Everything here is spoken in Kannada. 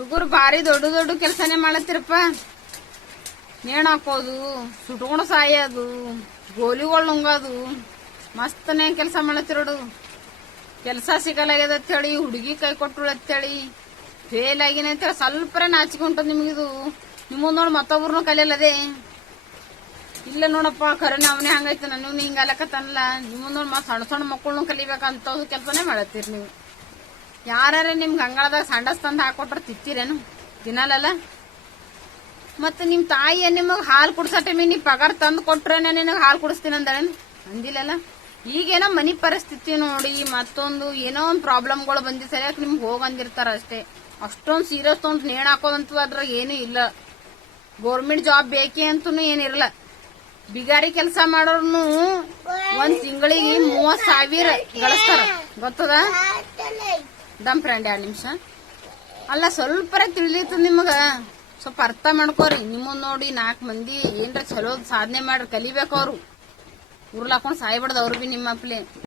ಹುಡುಗರು ಭಾರಿ ದೊಡ್ಡ ದೊಡ್ಡ ಕೆಲಸನೇ ಮಾಡತ್ತಿರಪ್ಪ. ನೇಣ್ ಹಾಕೋದು, ಸುಟ್ಕೊಂಡು ಸಾಯೋದು, ಗೋಲಿಗಳು ನುಂಗೋದು, ಮಸ್ತನೇ ಕೆಲಸ ಮಾಡತ್ತಿರೋಡು. ಕೆಲಸ ಸಿಗಲಾಗ್ಯದ ಅಂತೇಳಿ ಹುಡುಗಿ ಕೈ ಕೊಟ್ಟಳು ಅಂತೇಳಿ ಫೇಲ್ ಆಗಿನ ಅಂತೇಳಿ ಸ್ವಲ್ಪ ನಾಚಿಕೊಂಟದ ನಿಮಗಿದು. ನಿಮ್ಮದ್ ನೋಡಿ ಮತ್ತೊಬ್ರು ಕಲಿಯಲ್ಲದೆ ಇಲ್ಲ ನೋಡಪ್ಪ ಖರೇನೆ ಅವನೇ ಹಂಗೈತೆ ನನಗೂ ಹಿಂಗಲಕತ್ತನಲ್ಲ. ನಿಮ್ಮದ್ ನೋಡಿ ಮತ್ ಸಣ್ಣ ಸಣ್ಣ ಮಕ್ಕಳನ್ನು ಕಲಿಬೇಕಂತ ಕೆಲಸನೇ ಮಾಡತ್ತೀರಿ ನೀವು. ಯಾರ ನಿಮ್ಗೆ ಅಂಗಳದಾಗ ಸಂಡಸ್ ತಂದು ಹಾಕೊಟ್ರ ತಿತ್ತೀರೇನು? ತಿನ್ನಲ್ಲ. ಮತ್ತೆ ನಿಮ್ ತಾಯಿ ನಿಮಗ್ ಹಾಲು ಕುಡ್ಸೋ ಟೈಮಿಗೆ ನೀ ಪಗಾರ ತಂದು ಕೊಟ್ರೇನೆ ನಿನಗೆ ಹಾಲು ಕುಡಿಸ್ತೀನಿ ಅಂದಳೇನು? ಅಂದಿಲ್ಲಲ್ಲ. ಈಗೇನೋ ಮನಿ ಪರಿಸ್ಥಿತಿ ನೋಡಿ ಮತ್ತೊಂದು ಏನೋ ಒಂದು ಪ್ರಾಬ್ಲಮ್ಗಳು ಬಂದಿ ಸರಿಯಾಗಿ ನಿಮ್ಗೆ ಹೋಗಂದಿರ್ತಾರ ಅಷ್ಟೇ. ಅಷ್ಟೊಂದು ಸೀರಿಯಸ್ ತೊಗೊಂಡು ನೇಣ್ ಹಾಕೋದಂತೂ ಅದ್ರಾಗ ಏನೂ ಇಲ್ಲ. ಗೌರ್ಮೆಂಟ್ ಜಾಬ್ ಬೇಕೇ ಅಂತೂ ಏನಿರಲ್ಲ. ಬಿಗಾರಿ ಕೆಲಸ ಮಾಡೋರ್ನು ಒಂದ್ ತಿಂಗಳಿಗೆ 30,000 ಗಳಿಸ್ತಾರ ಗೊತ್ತದ? ದಮ್ ಫ್ರೆಂಡ್ 2 ನಿಮಿಷ ಅಲ್ಲ ಸ್ವಲ್ಪ ತಿಳಿತದ ನಿಮಗ. ಸ್ವಲ್ಪ ಅರ್ಥ ಮಾಡ್ಕೋರಿ. ನಿಮ್ಮನ್ನ ನೋಡಿ 4 ಮಂದಿ ಏನ್ರ ಚಲೋ ಸಾಧನೆ ಮಾಡ್ರಿ, ಕಲಿಬೇಕು. ಅವ್ರು ಉರ್ಲಾಕೊಂಡ್ ಸಾಯ್ಬಾರ್ದು ಅವ್ರು ಬಿ ನಿಮ್ಮ ಅಪ್ಲೆ.